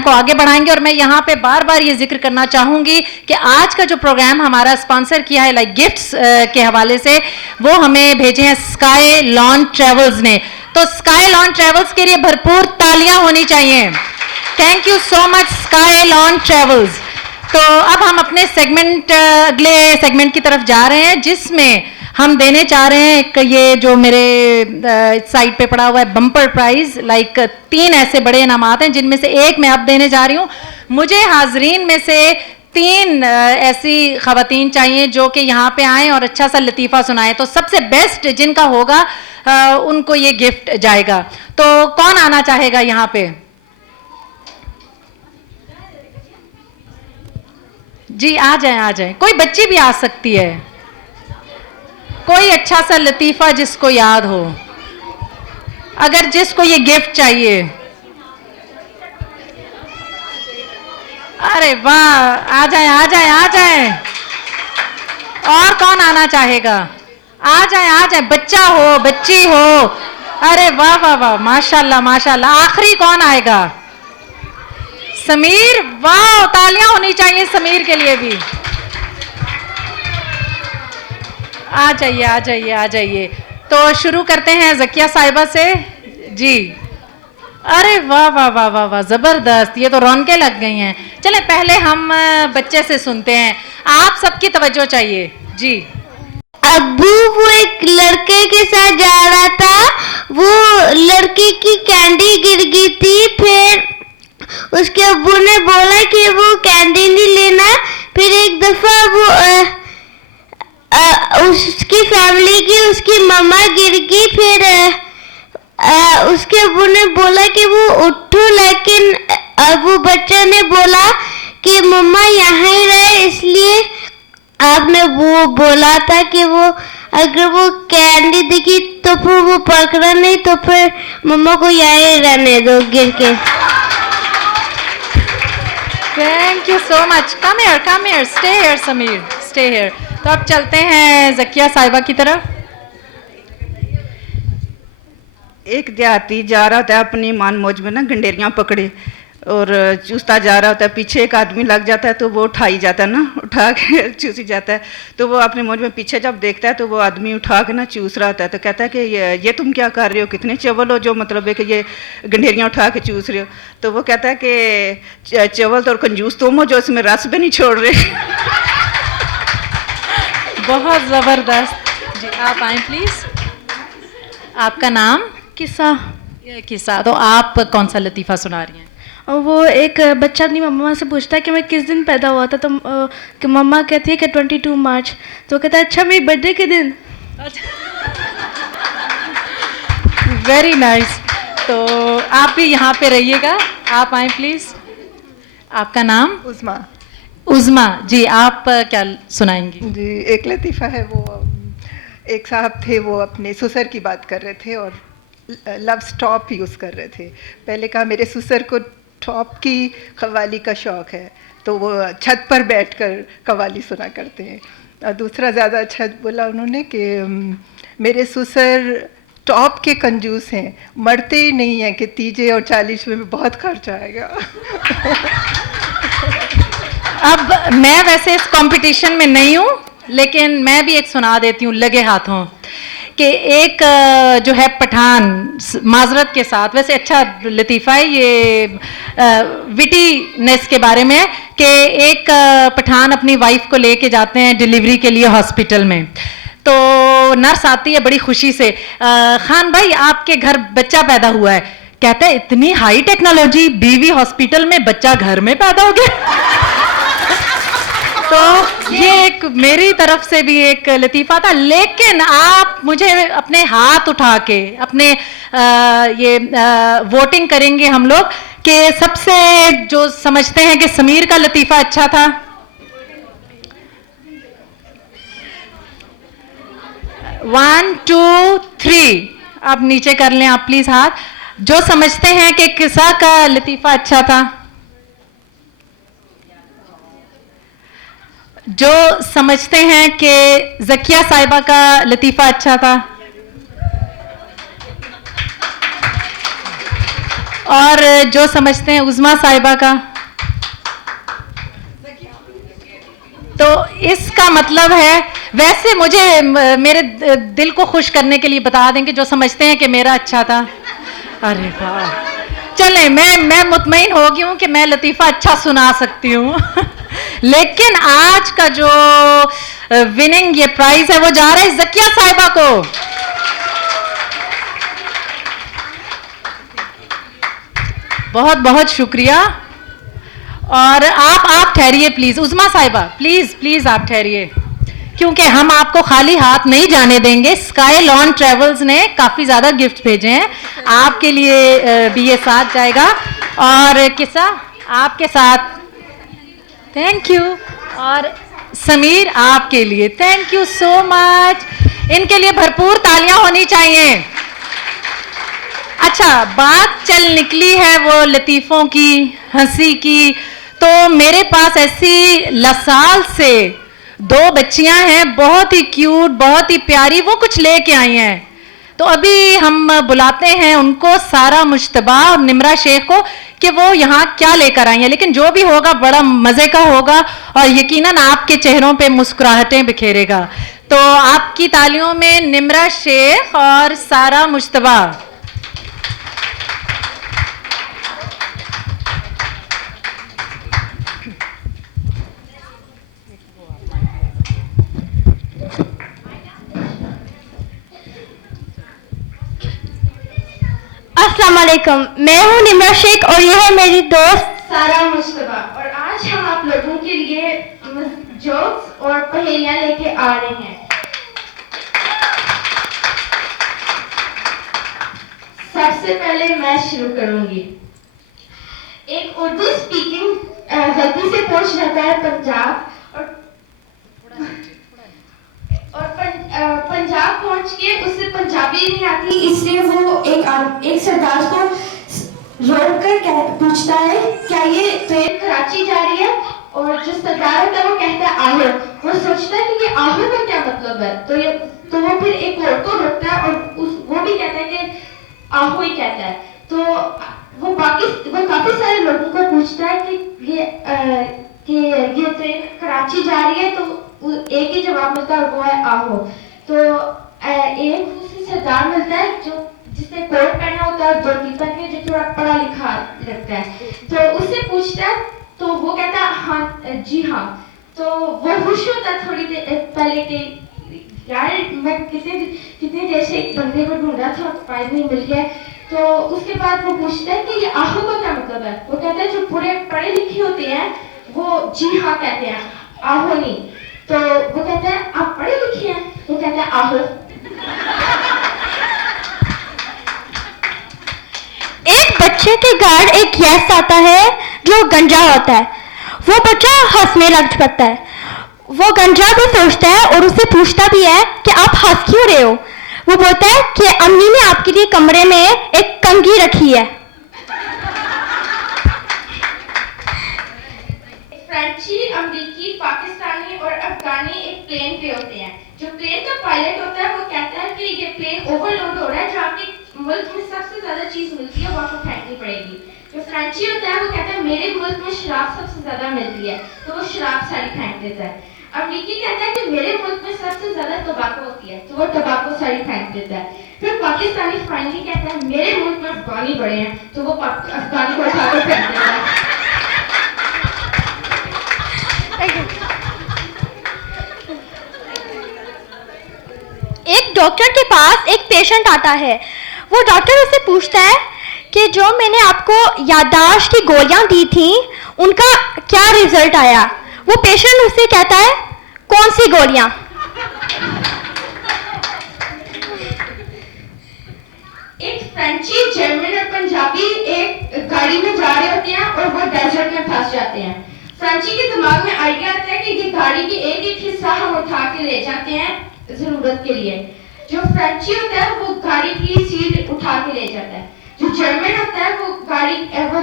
को आगे बढ़ाएंगे। और मैं यहाँ पे बार बार ये जिक्र करना चाहूंगी कि आज का जो प्रोग्राम हमारा स्पॉन्सर किया है लाइक गिफ्ट्स के हवाले से, वो हमें भेजे हैं स्काई लॉन ट्रेवल्स ने। तो स्काई लॉन ट्रेवल्स के लिए भरपूर तालियां होनी चाहिए। Thank you so much sky lawn travels. तो अब हम अपने अगले सेगमेंट की तरफ जा रहे हैं, जिसमें हम देने चाह रहे हैं एक, ये जो मेरे साइड पे पड़ा हुआ है बम्पर प्राइज, लाइक 3 ऐसे बड़े इनामात हैं, जिनमें से एक मैं अब देने जा रही हूँ। मुझे हाजरीन में से 3 ऐसी खवातीन चाहिए जो कि यहाँ पे आएँ और अच्छा सा लतीफ़ा सुनाएं। तो सबसे बेस्ट जिनका होगा उनको ये गिफ्ट जाएगा। तो कौन आना चाहेगा यहाँ पे? जी आ जाएं, आ जाएं। कोई बच्ची भी आ सकती है, कोई अच्छा सा लतीफ़ा जिसको याद हो, अगर जिसको ये गिफ्ट चाहिए। अरे वाह, आ जाए आ जाए आ जाए। और कौन आना चाहेगा? आ जाए आ जाए, बच्चा हो बच्ची हो। अरे वाह वाह वाह, माशाल्लाह माशाल्लाह। आखिरी कौन आएगा? समीर, वाह, तालियां होनी चाहिए समीर के लिए भी। आ जाइए आ जाइए आ जाइए। तो शुरू करते हैं ज़किया साहिबा से जी। अरे वाह वाह वाह वाह वाह, ज़बरदस्त, ये तो रौनकें लग गई हैं। चले पहले हम बच्चे से सुनते हैं, आप सबकी तवज्जो चाहिए जी। अब्बू वो एक लड़के के साथ जा रहा था, वो लड़की की कैंडी गिर गई थी, फिर उसके अब्बू ने बोला कि वो कैंडी नहीं लेना। फिर एक दफा वो उसकी फैमिली की उसकी मम्मा गिर गई, फिर उसके अब्बू ने बोला कि वो उठो, लेकिन वो बच्चे ने बोला कि मम्मा यहाँ ही रहे, इसलिए आपने वो बोला था कि वो अगर वो कैंडी दिखी तो फिर वो पकड़ा नहीं, तो फिर मम्मा को यहीं रहने दो गिर के। Thank you so much. Come here, stay here Sameer, stay here. तो अब चलते हैं ज़किया साहिबा की तरफ। एक देहाती जा रहा होता है अपनी मान मौज में ना, गंडेरियाँ पकड़े और चूसता जा रहा होता है, पीछे एक आदमी लग जाता है तो वो उठाई जाता है ना, उठा के चूसी जाता है। तो वो अपनी मौज में पीछे जब देखता है तो वो आदमी उठा के ना चूस रहा होता है। तो कहता है कि ये तुम क्या कर रहे हो, कितने चवल हो, जो मतलब है कि ये गंडेरियाँ उठा के चूस रहे हो। तो वो कहता है कि चवल तो और कंजूस तुम हो जो इसमें रस भी नहीं छोड़ रहे। बहुत ज़बरदस्त जी। आप आए प्लीज़। आपका नाम? किस्सा। तो आप कौन सा लतीफ़ा सुना रही हैं? वो एक बच्चा अपनी मम्मा से पूछता है कि मैं किस दिन पैदा हुआ था, तो कि मम्मा कहती है कि 22 मार्च। तो कहता है अच्छा मेरी बर्थडे के दिन। Very nice. तो आप भी यहाँ पे रहिएगा, आप आए प्लीज़। आपका नाम? उज़मा जी। आप क्या सुनाएंगी? जी, एक लतीफ़ा है। वो एक साहब थे, वो अपने ससुर की बात कर रहे थे और लव स्टॉप यूज़ कर रहे थे। पहले कहा मेरे ससुर को टॉप की कव्वाली का शौक़ है, तो वो छत पर बैठकर कव्वाली सुना करते हैं। और दूसरा ज़्यादा अच्छा बोला उन्होंने कि मेरे ससुर टॉप के कंजूस हैं, मरते ही नहीं हैं कि 30 और 40 में बहुत खर्च आएगा। अब मैं वैसे इस कंपटीशन में नहीं हूँ, लेकिन मैं भी एक सुना देती हूँ लगे हाथों कि एक जो है पठान, माजरत के साथ, वैसे अच्छा लतीफ़ा है ये, विटीनेस के बारे में, कि एक पठान अपनी वाइफ को लेके जाते हैं डिलीवरी के लिए हॉस्पिटल में। तो नर्स आती है बड़ी खुशी से, खान भाई आपके घर बच्चा पैदा हुआ है। कहते हैं इतनी हाई टेक्नोलॉजी, बीवी हॉस्पिटल में, बच्चा घर में पैदा हो गया। तो ये एक मेरी तरफ से भी एक लतीफ़ा था। लेकिन आप मुझे अपने हाथ उठा के अपने वोटिंग करेंगे हम लोग कि सबसे जो समझते हैं कि समीर का लतीफ़ा अच्छा था। वन टू थ्री, आप नीचे कर लें आप प्लीज हाथ, जो समझते हैं कि किस्सा का लतीफ़ा अच्छा था, जो समझते हैं कि ज़किया साहिबा का लतीफ़ा अच्छा था, और जो समझते हैं उज़मा साहिबा का, तो इसका मतलब है, वैसे मुझे मेरे दिल को खुश करने के लिए बता दें कि जो समझते हैं कि मेरा अच्छा था। अरे वाह, चलें, मैं मुतमईन हो गई हूँ कि मैं लतीफ़ा अच्छा सुना सकती हूँ। लेकिन आज का जो विनिंग ये प्राइज है वो जा रहा है ज़किया साहिबा को। बहुत बहुत शुक्रिया। और आप ठहरिए प्लीज, उज़मा साहिबा प्लीज आप ठहरिए, क्योंकि हम आपको खाली हाथ नहीं जाने देंगे। स्काई लॉन ट्रेवल्स ने काफी ज्यादा गिफ्ट भेजे हैं आपके लिए, भी ये साथ जाएगा। और किसा आपके साथ, थैंक यू। और समीर आपके लिए थैंक यू सो मच। इनके लिए भरपूर तालियां होनी चाहिए। अच्छा, बात चल निकली है वो लतीफ़ों की, हंसी की, तो मेरे पास ऐसी लसाल से 2 बच्चियां हैं, बहुत ही क्यूट, बहुत ही प्यारी, वो कुछ लेके आई हैं। तो अभी हम बुलाते हैं उनको, सारा मुश्तबा और निमरा शेख को, कि वो यहाँ क्या लेकर आई हैं। लेकिन जो भी होगा बड़ा मज़े का होगा और यकीनन आपके चेहरों पे मुस्कुराहटें बिखेरेगा। तो आपकी तालियों में निमरा शेख और सारा मुश्तबा। अस्सलाम वालेकुम, मैं हूँ निमरा शेख और यह है मेरी दोस्त सारा मुश्तबा, और आज हम आप लोगों के लिए जोक्स और पहेलियां लेके आ रहे हैं। सबसे पहले मैं शुरू करूंगी। एक उर्दू स्पीकिंग गलती से पहुंच जाता है पंजाब, और पंजाब पहुंच के उसे पंजाबी नहीं आती, इसलिए वो एक सरदार को रोक कर पूछता है क्या ये ट्रेन कराची जा रही है। और जो सरदार होता है वो कहता है आहो। वो सोचता है कि ये आहो का क्या मतलब है, तो वो फिर एक और को रोकता है और वो भी कहता है कि आहो ही कहता है। तो वो काफी सारे लोगों को पूछता है कि ये ट्रेन कराची जा रही है, तो एक ही जवाब मिलता है और वो है आहो। तो एक दूसरे सरदार मिलता है जो जिसने कोट पहना होता है, धोती पहनी है, जो थोड़ा पढ़ा लिखा लगता है। तो उससे पूछता है, तो वो कहता है हाँ जी हाँ। तो वो खुश होता है थोड़ी देर पहले कि यार मैं कितने देर से एक बंदे को ढूंढ रहा था और फाइनली मिल गया। तो उसके बाद वो पूछता है कि ये आहो का क्या मतलब है। वो कहता है जो पूरे पढ़े लिखे होते हैं वो जी हाँ कहते हैं, आहो नहीं। तो वो कहता है आप पढ़े लिखे हैं? वो कहता है आहो। एक बच्चे के घर एक गेस्ट आता है जो गंजा होता है। वो बच्चा हंसने लग पड़ता है। वो गंजा भी सोचता है और उससे पूछता भी है कि आप हंस क्यों रहे हो। वो बोलता है कि अम्मी ने आपके लिए कमरे में एक कंघी रखी है। फ्रेंची, अमेरिकी, पाकिस्तानी और अफगानी एक प्लेन पे होते हैं। जो प्लेन का पायलट होता है वो कहता है कि ये प्लेन ओवरलोड हो रहा है, जो आपके मुल्क में सबसे ज्यादा चीज मिलती है वो आपको फेंकनी पड़ेगी। जो फ्रेंची होता है वो कहता है मेरे मुल्क में शराब सबसे ज्यादा मिलती है, तो वो शराब सारी फेंक देता है। अमेरिकी कहता है कि मेरे मुल्क में सबसे ज्यादा तंबाकू होती है, तो वो तंबाकू सारी फेंक देता है। फिर पाकिस्तानी फाइनली कहता है मेरे मुल्क में अफगानी बड़े हैं, तो वो अफगानी को उठाकर फेंक देता है। एक डॉक्टर के पास एक पेशेंट आता है। वो डॉक्टर उससे पूछता है कि जो मैंने आपको याददाश्त की गोलियां दी थी उनका क्या रिजल्ट आया। वो पेशेंट उससे कहता है कौन सी गोलियां। एक फ्रेंची, जर्मन और पंजाबी एक गाड़ी में जा रहे होते हैं और वो डेजर्ट में फंस जाते हैं। फ्रेंची के दिमाग में आइडिया आता है कि ये गाड़ी के एक एक हिस्सा हम उठा के ले जाते हैं जरूरत के लिए। जो फ्रेंची होता है वो गाड़ी की सीट उठा के ले जाता है। जो जर्मन होता है वो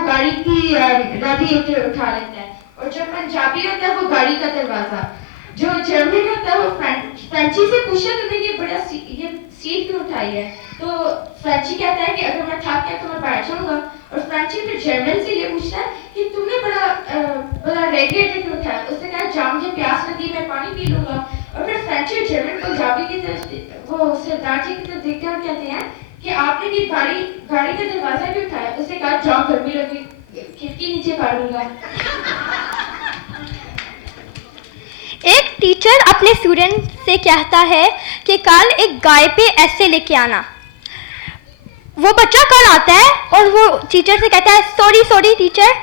गाड़ी की रेडिएटर उठा लेता है। और जो पंजाबी होता है वो गाड़ी का दरवाजा। जो जर्मन होता है वो फ्रेंची से पूछा, तुमने ये सीट क्यों उठाई है? तो फ्रेंची कहता है कि अगर मैं थक गया तो मैं बैठ जाऊंगा, और फ्रेंची फिर जर्मन से ये पूछता है कि तुमने बड़ा रेडिएटर क्यों उठाया? उसने कहा जहाँ मुझे प्यास लगी मैं पानी पी लूंगा। और फिर फ्रेंची और जर्मन पंजाबी की तरफ वो सरदार जी की तरफ देखते हैं और कहते हैं कि आपने भी गाड़ी का दरवाजा क्यों उठाया? उसने कहा जहाँ गर्मी लगी खिड़की नीचे कर लूंगा। एक टीचर अपने स्टूडेंट से कहता है कि कल एक गाय पे ऐसे लेके आना। वो बच्चा कल आता है और वो टीचर से कहता है सॉरी टीचर,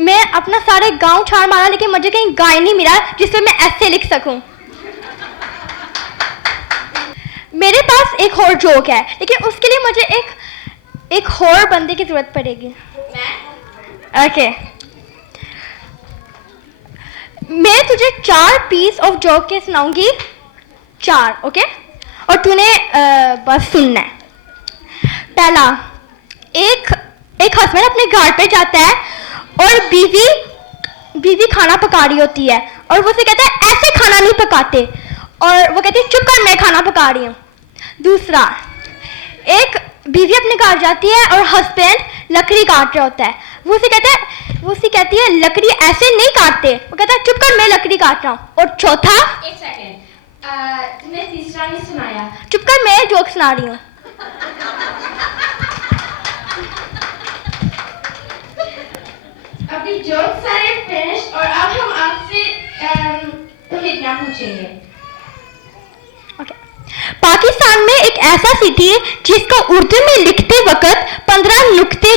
मैं अपना सारे गांव छाड़ मारा लेकिन मुझे कहीं गाय नहीं मिला जिसमें मैं ऐसे लिख सकूं। मेरे पास एक और जोक है लेकिन उसके लिए मुझे एक और बंदे की जरूरत पड़ेगी। ओके, मैं तुझे 4 पीस ऑफ जोक के सुनाऊंगी, 4, ओके? और तूने बस सुनना है। पहला, एक हस्बैंड अपने घर पे जाता है और बीवी खाना पका रही होती है और वो उसे कहता है ऐसे खाना नहीं पकाते, और वो कहती है चुप कर मैं खाना पका रही हूँ। दूसरा, एक बीवी अपने घर जाती है और हस्बैंड लकड़ी काट रहा होता है, वो उसे कहती है लकड़ी ऐसे नहीं काटते, वो कहता है चुप कर मैं लकड़ी काट रहा हूँ। और चौथा, एक सेकंड, तुमने तीसरा नहीं सुनाया। चुप कर मैं जोक सुना रही हूँ। अभी जोक सारे फिनिश, और अब हम आपसे क्या पूछेंगे। पाकिस्तान में एक ऐसा सिटी है जिसको उर्दू में लिखते वक्त 15 नुक्ते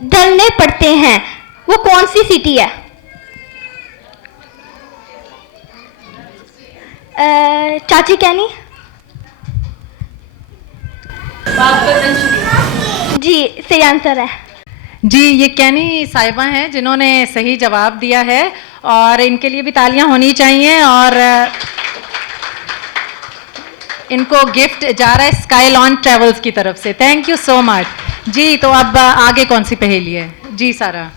डालने पड़ते हैं, वो कौन सी सिटी है? चाची कैनी जी सही आंसर है। जी, ये कैनी साहिबा हैं जिन्होंने सही जवाब दिया है और इनके लिए भी तालियां होनी चाहिए। और इनको गिफ्ट जा रहा है स्काईलॉन ट्रेवल्स की तरफ से। Thank you so much. जी, तो अब आगे कौन सी पहेली है? जी सारा।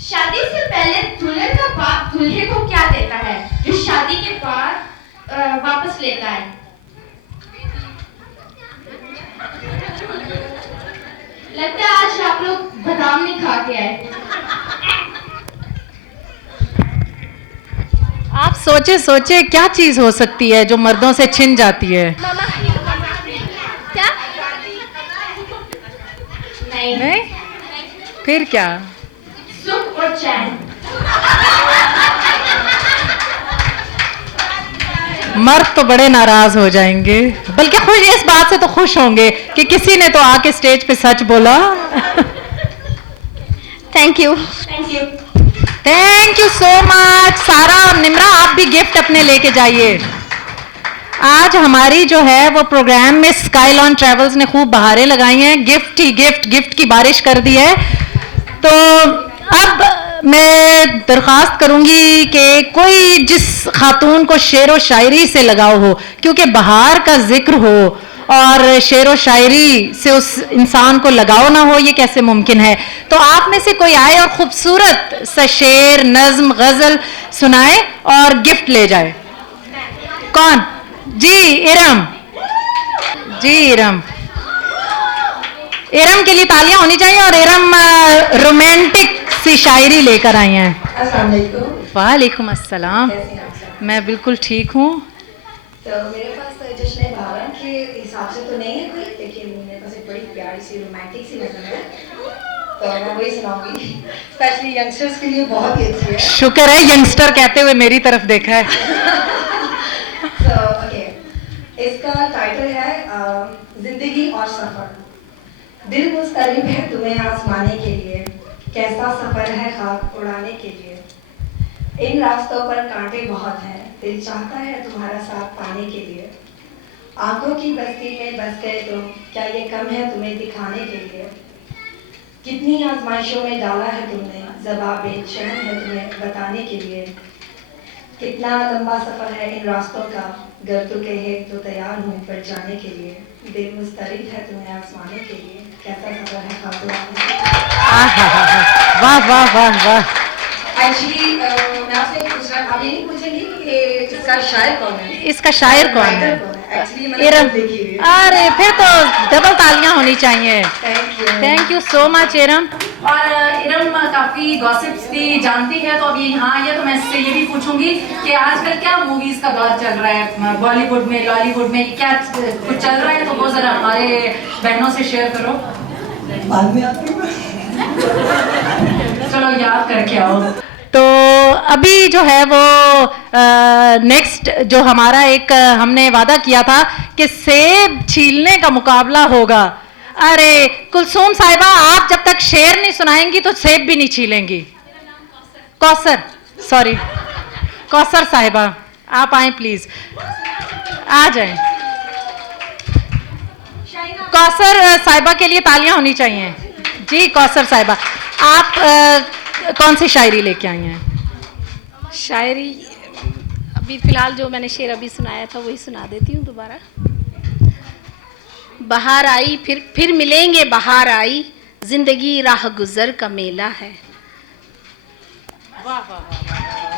शादी से पहले दुल्हन का बाप दूल्हे को क्या देता है जो शादी के बाद वापस लेता है? लगता है आज आप लोग बादाम नहीं खा के आए। आप सोचे क्या चीज हो सकती है जो मर्दों से छिन जाती है? क्या? नहीं? फिर क्या? सुख और चैन। मर्द तो बड़े नाराज हो जाएंगे, बल्कि खुश, इस बात से तो खुश होंगे कि किसी ने तो आके स्टेज पे सच बोला। Thank you so much. सारा और निम्रा, आप भी गिफ्ट अपने लेके जाइए। आज हमारी जो है वो प्रोग्राम में स्काईलॉन ट्रेवल्स ने खूब बहारें लगाई हैं, गिफ्ट की बारिश कर दी है। तो अब मैं दरख्वास्त करूंगी कि कोई जिस खातून को शेर व शायरी से लगाव हो, क्योंकि बहार का जिक्र हो और शेर व शायरी से उस इंसान को लगाव ना हो, ये कैसे मुमकिन है? तो आप में से कोई आए और खूबसूरत सा शेर, नज्म, गजल सुनाए और गिफ्ट ले जाए। कौन? जी इरम। इरम के लिए तालियां होनी चाहिए। और इरम रोमांटिक सी शायरी लेकर आई हैं। अस्सलाम वालेकुम। वालेकुम अस्सलाम। कैसी हैं आप सब? मैं बिल्कुल ठीक हूँ। तो मेरे पास जश्न बहार के हिसाब से तो नहीं है कोई, लेकिन मेरे पास एक बड़ी प्यारी सी रोमांटिक सी नज़म है, तो मैं वही सुनाऊंगी। स्पेशली यंगस्टर्स के लिए बहुत ही अच्छी है। शुक्र है यंगस्टर कहते हुए मेरी तरफ देखा है। तो ओके, इसका टाइटल है जिंदगी और सफर। दिल मुस्तरिब है तुम्हें आजमाने के लिए, कैसा सफर है खाक उड़ाने के लिए। इन रास्तों पर कांटे बहुत हैं, दिल चाहता है तुम्हारा साथ पाने के लिए। आंखों की बस्ती में बस गए तो क्या ये कम है तुम्हें दिखाने के लिए। कितनी आजमाइशों में डाला है तुमने, ज़बान बेचैन है तुम्हें बताने के लिए। कितना लंबा सफ़र है इन रास्तों का, गर तू कहे तो तैयार हूँ पर जाने के लिए। दिल मुस्तरिब है तुम्हें आजमाने के लिए, कैसा सफ़र है खाक उड़ाने के लिए। वाह वाह वाह वाह। एक्चुअली मैं आपसे पूछना, आप ये नहीं पूछेंगी कि इसका शायर कौन है? इसका शायर कौन है? राइटर कौन है? एक्चुअली मैंने इरम, देखी हुई है। अरे फिर तो डबल तालियां होनी चाहिए। Thank you. Thank you so much Iram. और इरम काफी गॉसिप्स भी जानती है, तो अब ये यहाँ आई है तो मैं इससे ये भी पूछूंगी कि आजकल क्या मूवीज का दौर चल रहा है बॉलीवुड में, लॉलीवुड में, क्या कुछ चल रहा है, तो वो जरा हमारे बहनों से शेयर करो। बाद में आती हूँ। चलो याद करके आओ। तो अभी जो है वो नेक्स्ट जो हमारा एक हमने वादा किया था कि सेब छीलने का मुकाबला होगा। अरे कुलसूम साहिबा, आप जब तक शेर नहीं सुनाएंगी तो सेब भी नहीं छीलेंगी। कौसर, सॉरी कौसर साहिबा, आप आए प्लीज, आ जाएं। कौसर साहिबा के लिए तालियां होनी चाहिए। जी कौसर साहिबा, आप कौन सी शायरी लेके आई हैं? शायरी अभी फ़िलहाल जो मैंने शेर अभी सुनाया था वही सुना देती हूँ दोबारा। बाहर आई फिर मिलेंगे, बाहर आई, जिंदगी राह गुजर का मेला है।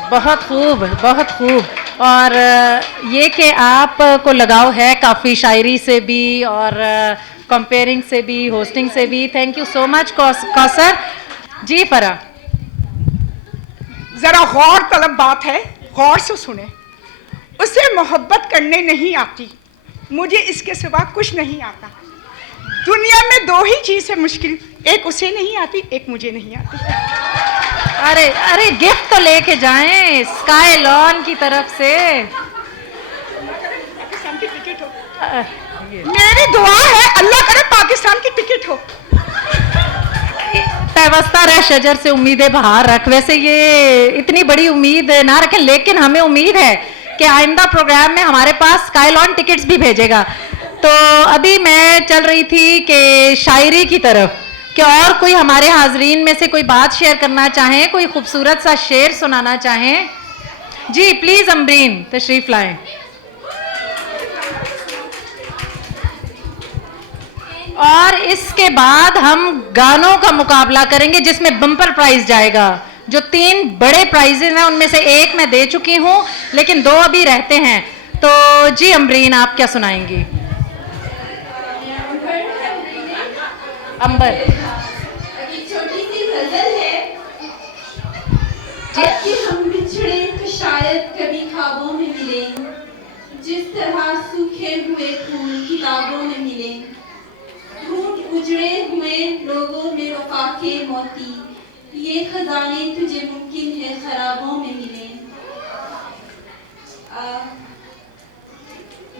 बहुत खूब, बहुत खूब। और ये कि आपको लगाव है काफ़ी शायरी से भी और कंपेयरिंग से भी, होस्टिंग से भी। Thank you so much Kausar ji. Farah, जरा गौर तलब बात है, गौर से सुने। उसे मोहब्बत करने नहीं आती, मुझे इसके सिवा कुछ नहीं आता। दुनिया में दो ही चीज है मुश्किल, एक उसे नहीं आती, एक मुझे नहीं आती। अरे अरे गिफ्ट तो लेके जाएं स्काई लॉन की तरफ से। पाकिस्तान की टिकट हो, मेरी दुआ है अल्लाह करे पाकिस्तान की टिकट हो। पैवस्ता रह शजर से उम्मीदें बाहर रख। वैसे ये इतनी बड़ी उम्मीद ना रखें, लेकिन हमें उम्मीद है कि आइंदा प्रोग्राम में हमारे पास स्काईलॉन टिकट्स भी भेजेगा। तो अभी मैं चल रही थी कि शायरी की तरफ, कि और कोई हमारे हाजरीन में से कोई बात शेयर करना चाहें, कोई खूबसूरत सा शेर सुनाना चाहें। जी प्लीज अमरीन तशरीफ लाएं। और इसके बाद हम गानों का मुकाबला करेंगे जिसमें बम्पर प्राइज जाएगा। जो 3 बड़े प्राइजेज हैं उनमें से एक मैं दे चुकी हूं, लेकिन 2 अभी रहते हैं। तो जी अमरीन, आप क्या सुनाएंगी? अंबर, एक छोटी सी गजल है कि हम बिछड़े तो शायद कभी ख्वाबों में मिले, जिस तरह सूखे हुए फूल किताबों में मिले, ढूंढ उजड़े हुए लोगों में वफा के मोती, ये खजाने तुझे मुमकिन है खराबों में मिले।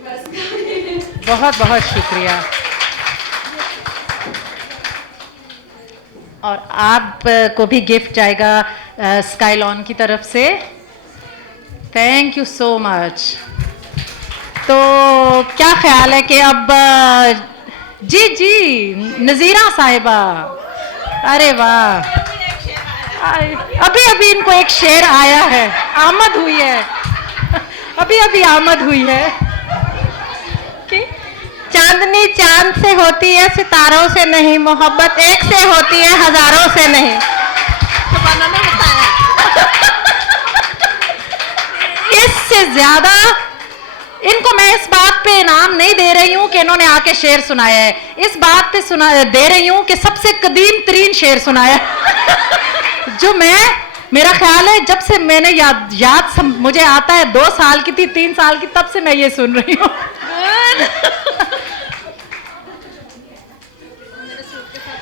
बस बहुत बहुत शुक्रिया। और आपको भी गिफ्ट जाएगा स्काईलॉन की तरफ से। Thank you so much. तो क्या ख्याल है कि अब जी जी नज़ीरा साहिबा, अरे वाह, अभी अभी इनको एक शेर आया है, आमद हुई है, अभी अभी आमद हुई है कि चांदनी चांद से होती है, सितारों से नहीं, मोहब्बत एक से होती है, हजारों से नहीं। इससे ज्यादा इनको मैं इस बात पे इनाम नहीं दे रही हूं कि इन्होंने आके शेर सुनाया है, इस बात पे दे रही हूं कि सबसे कदीम तरीन शेर सुनाया जो मेरा ख्याल है जब से मैंने मुझे आता है, 2 साल की थी, 3 साल की, तब से मैं ये सुन रही हूँ।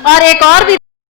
और एक और भी